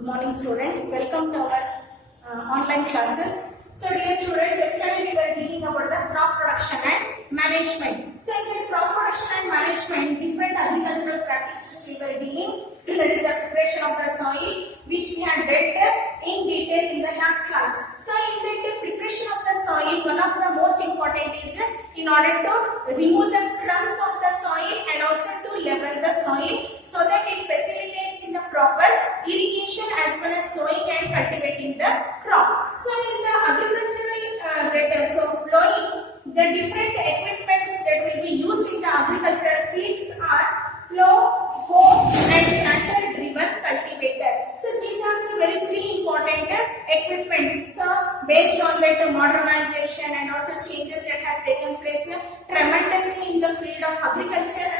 Good morning, students. Welcome to our online classes. So, dear students, yesterday we were dealing about the crop production and management. So, in the crop production and management, different agricultural practices we were dealing. That is the preparation of the soil, which we had read in detail in the last class. So, in the preparation of the soil, one of the most important is in order to remove the crumbs of the soil and also to level the soil so that it facilitates in the proper irrigation as well as sowing and cultivating the crop. So, in the agricultural plowing, the different equipments that will be used in the agricultural fields are plow, hoe and tractor-driven cultivator. So, these are the very three important equipments. So, based on that modernization and also changes that has taken place tremendously in the field of agriculture,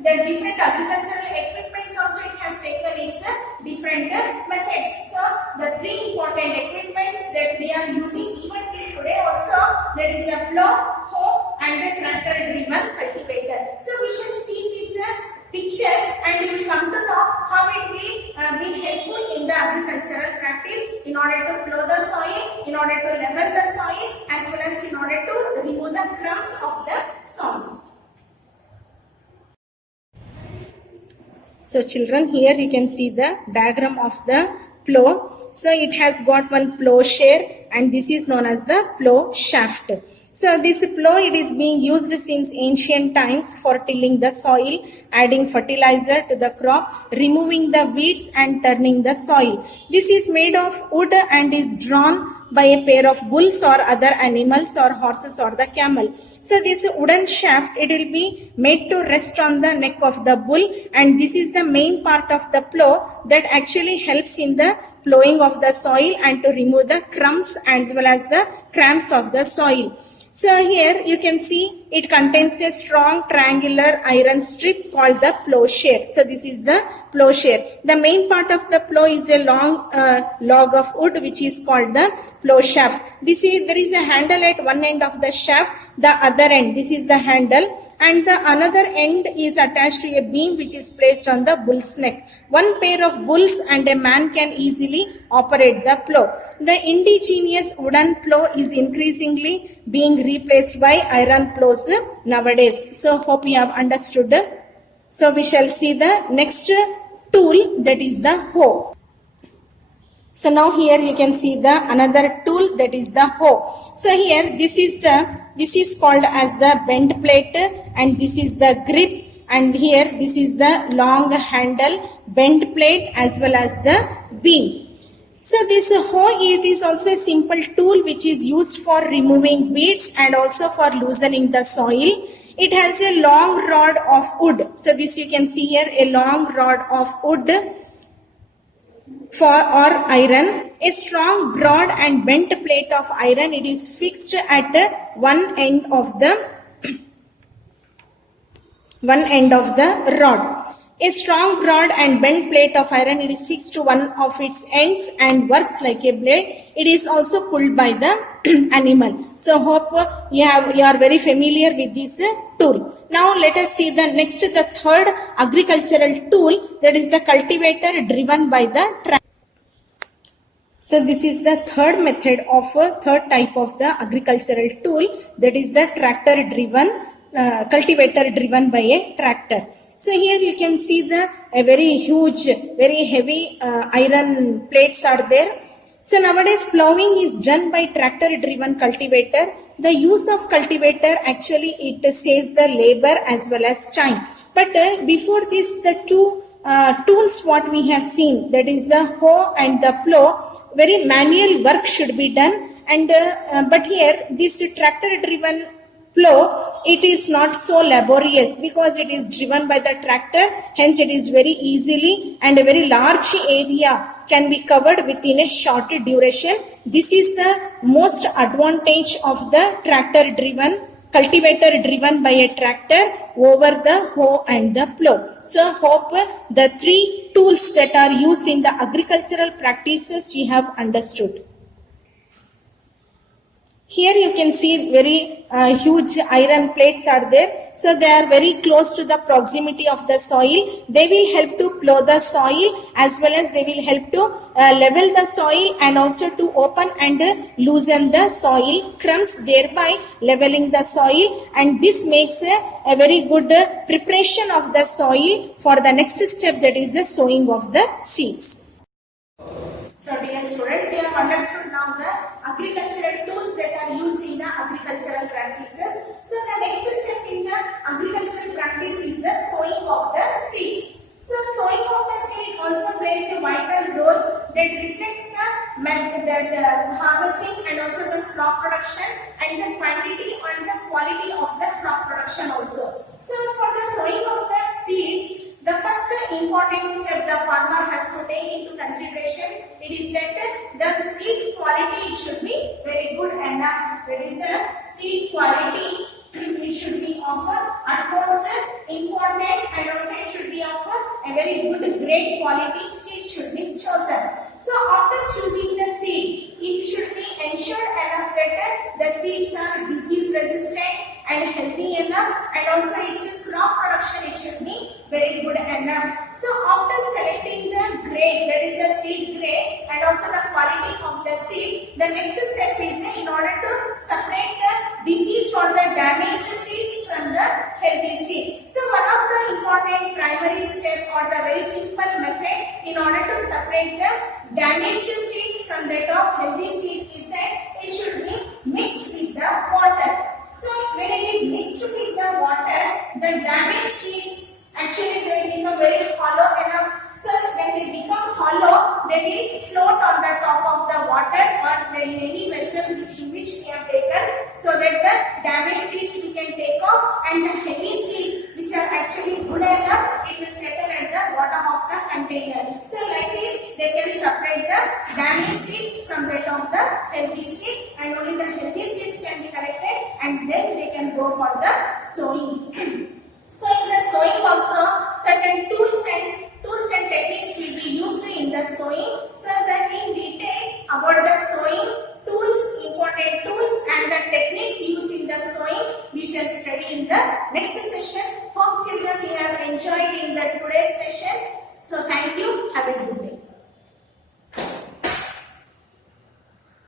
the different agricultural equipments also it has taken its different methods. So, the three important equipments that we are using even till today also, that is the plow, hoe and the tractor-driven cultivator. So, we shall see these pictures and you will come to know how it will be helpful in the agricultural practice in order to plow the soil, in order to level the soil as well as in order to remove the crumbs of the soil. So children, here you can see the diagram of the plow. So it has got one plowshare and this is known as the plow shaft. So this plow, it is being used since ancient times for tilling the soil, adding fertilizer to the crop, removing the weeds and turning the soil. This is made of wood and is drawn by a pair of bulls or other animals or horses or the camel. So this wooden shaft, it will be made to rest on the neck of the bull and this is the main part of the plow that actually helps in the plowing of the soil and to remove the crumbs as well as the cramps of the soil. So here you can see it contains a strong triangular iron strip called the plowshare. So this is the plowshare. The main part of the plow is a long log of wood which is called the plow shaft. There is a handle at one end of the shaft, the other end, this is the handle, and the another end is attached to a beam which is placed on the bull's neck. One pair of bulls and a man can easily operate the plow. The indigenous wooden plow is increasingly being replaced by iron plows nowadays. So hope you have understood. So we shall see the next tool, that is the hoe. So now here you can see the another tool, that is the hoe. So here this is called as the bend plate and this is the grip, and here this is the long handle, bend plate as well as the beam. So this hoe, it is also a simple tool which is used for removing weeds and also for loosening the soil. It has a long rod of wood. So this you can see here, a long rod of wood or iron. A strong, broad and bent plate of iron, it is fixed at one end of the rod. A strong, broad and bent plate of iron, it is fixed to one of its ends and works like a blade. It is also pulled by the animal. So hope you are very familiar with this tool. Now let us see the third agricultural tool, that is the cultivator driven by the tractor. So this is the third method of third type of the agricultural tool, that is the tractor driven cultivator driven by a tractor. So here you can see a very huge, very heavy iron plates are there. So nowadays plowing is done by tractor driven cultivator. The use of cultivator actually it saves the labor as well as time. But before this, the two tools what we have seen, that is the hoe and the plow, very manual work should be done, and but here this tractor driven plow, it is not so laborious because it is driven by the tractor, hence it is very easily and a very large area can be covered within a short duration. This is the most advantage of the tractor driven cultivator driven by a tractor over the hoe and the plow. So hope the three tools that are used in the agricultural practices you have understood. Here you can see very huge iron plates are there. So they are very close to the proximity of the soil. They will help to plow the soil, as well as they will help to level the soil, and also to open and loosen the soil crumbs, thereby leveling the soil. And this makes a very good preparation of the soil for the next step, that is the sowing of the seeds. So dear students, you have understood now the agricultural tools that are used in the agricultural practices. So the next step in the agricultural practice is the sowing of the seeds. So sowing of the seed also plays a vital role that reflects the harvesting and also the crop production, and the quantity and the quality of the crop production also. So for the sowing of the seeds, the first important step the farmer has to take into consideration, it is that the seed quality should be very good enough. That is the seed quality, it should be of utmost important, and also it should be of a very good great quality seed should be chosen. So after choosing the seed, it should be ensured enough that the seeds are disease resistant and healthy enough, and also its crop production, it should be very good enough. So after selecting the grade, that is the seed grade, and also the quality of the seed, the next step is in order to separate the diseased or the damaged seeds from the healthy seed. So one of the important primary step or the very simple method in order to separate the damaged seeds from that of healthy seed is that it should be mixed with the water. So when it is mixed with the water, the damaged seeds actually they will become very hollow enough. So when they become hollow, they will float on the top of the water or in any vessel which we have taken, so that the damaged seeds we can take off, and the heavy seed which are actually good enough, it will settle at the bottom of the container. So like this, they can separate the damaged seeds from that of the healthy seed, and only the healthy seeds can be collected, and then they can go for the sowing.